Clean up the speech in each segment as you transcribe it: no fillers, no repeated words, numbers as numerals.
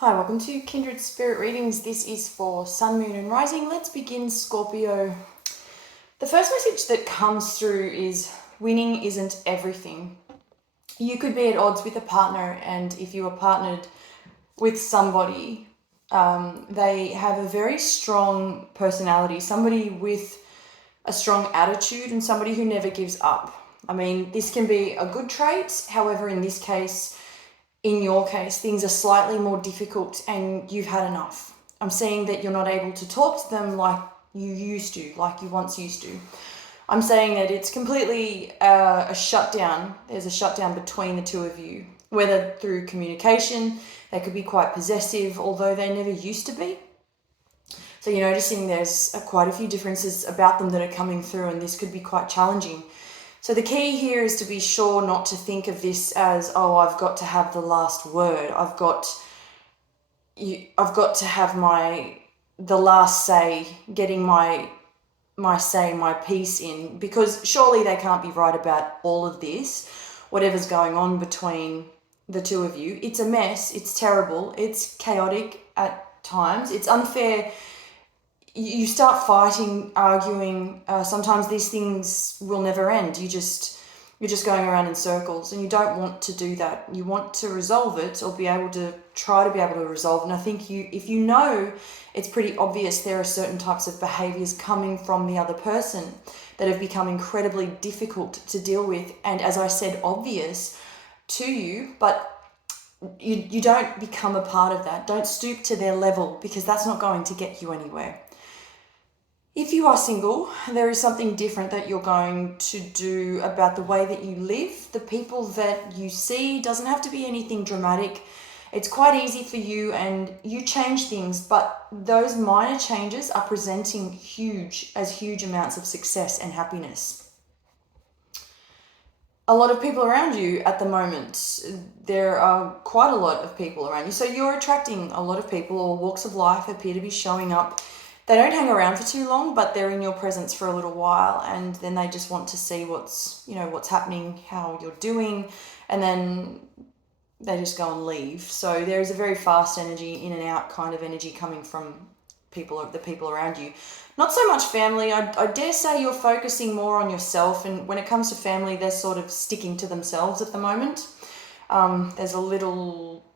Hi, welcome to Kindred Spirit Readings. This is for Sun, Moon and Rising. Let's begin, Scorpio. The first message that comes through is winning isn't everything. You could be at odds with a partner, and if you are partnered with somebody, they have a very strong personality, somebody with a strong attitude and somebody who never gives up. I mean, this can be a good trait. However, in your case, things are slightly more difficult and you've had enough. I'm seeing that you're not able to talk to them like you used to, like you once used to. I'm saying that it's completely a shutdown. There's a shutdown between the two of you, whether through communication. They could be quite possessive, although they never used to be. So you're noticing there's quite a few differences about them that are coming through, and this could be quite challenging. So the key here is to be sure not to think of this as, oh, I've got to have the last word. I've got to have the last say, getting my say, my piece in, because surely they can't be right about all of this, whatever's going on between the two of you. It's a mess. It's terrible. It's chaotic at times. It's unfair. You start fighting, arguing. Sometimes these things will never end. You're just going around in circles, and you don't want to do that. You want to resolve it, or try to be able to resolve. And I think if you know, it's pretty obvious there are certain types of behaviors coming from the other person that have become incredibly difficult to deal with. And as I said, obvious to you, but you don't become a part of that. Don't stoop to their level, because that's not going to get you anywhere. If you are single, there is something different that you're going to do about the way that you live. The people that you see, doesn't have to be anything dramatic. It's quite easy for you, and you change things, but those minor changes are presenting huge amounts of success and happiness. A lot of people around you at the moment, there are quite a lot of people around you. So you're attracting a lot of people. All walks of life appear to be showing up. They don't hang around for too long, but they're in your presence for a little while, and then they just want to see what's happening, how you're doing, and then they just go and leave. So there is a very fast energy, in and out kind of energy coming from the people around you. Not so much family. I dare say you're focusing more on yourself, and when it comes to family, they're sort of sticking to themselves at the moment.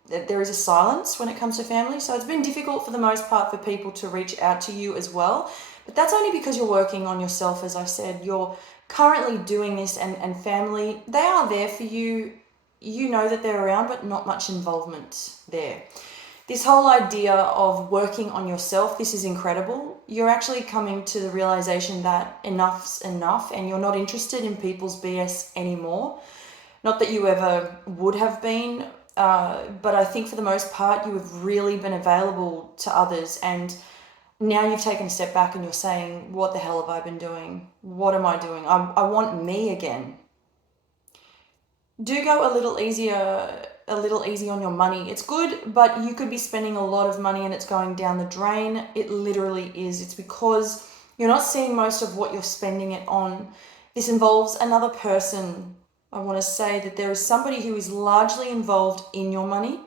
There is a silence when it comes to family. So it's been difficult for the most part for people to reach out to you as well. But that's only because you're working on yourself, as I said. You're currently doing this, and family, they are there for you. You know that they're around, but not much involvement there. This whole idea of working on yourself, this is incredible. You're actually coming to the realization that enough's enough, and you're not interested in people's BS anymore. Not that you ever would have been, but I think for the most part, you have really been available to others, and now you've taken a step back and you're saying, what the hell have I been doing? What am I doing? I want me again. Do go a little easy on your money. It's good, but you could be spending a lot of money and it's going down the drain. It literally is. It's because you're not seeing most of what you're spending it on. This involves another person. I want to say that there is somebody who is largely involved in your money.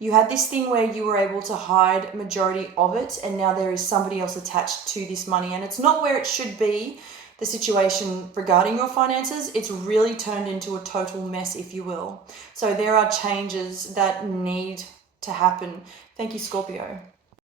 You had this thing where you were able to hide majority of it, and now there is somebody else attached to this money, and it's not where it should be. The situation regarding your finances, it's really turned into a total mess, if you will. So there are changes that need to happen. Thank you, Scorpio.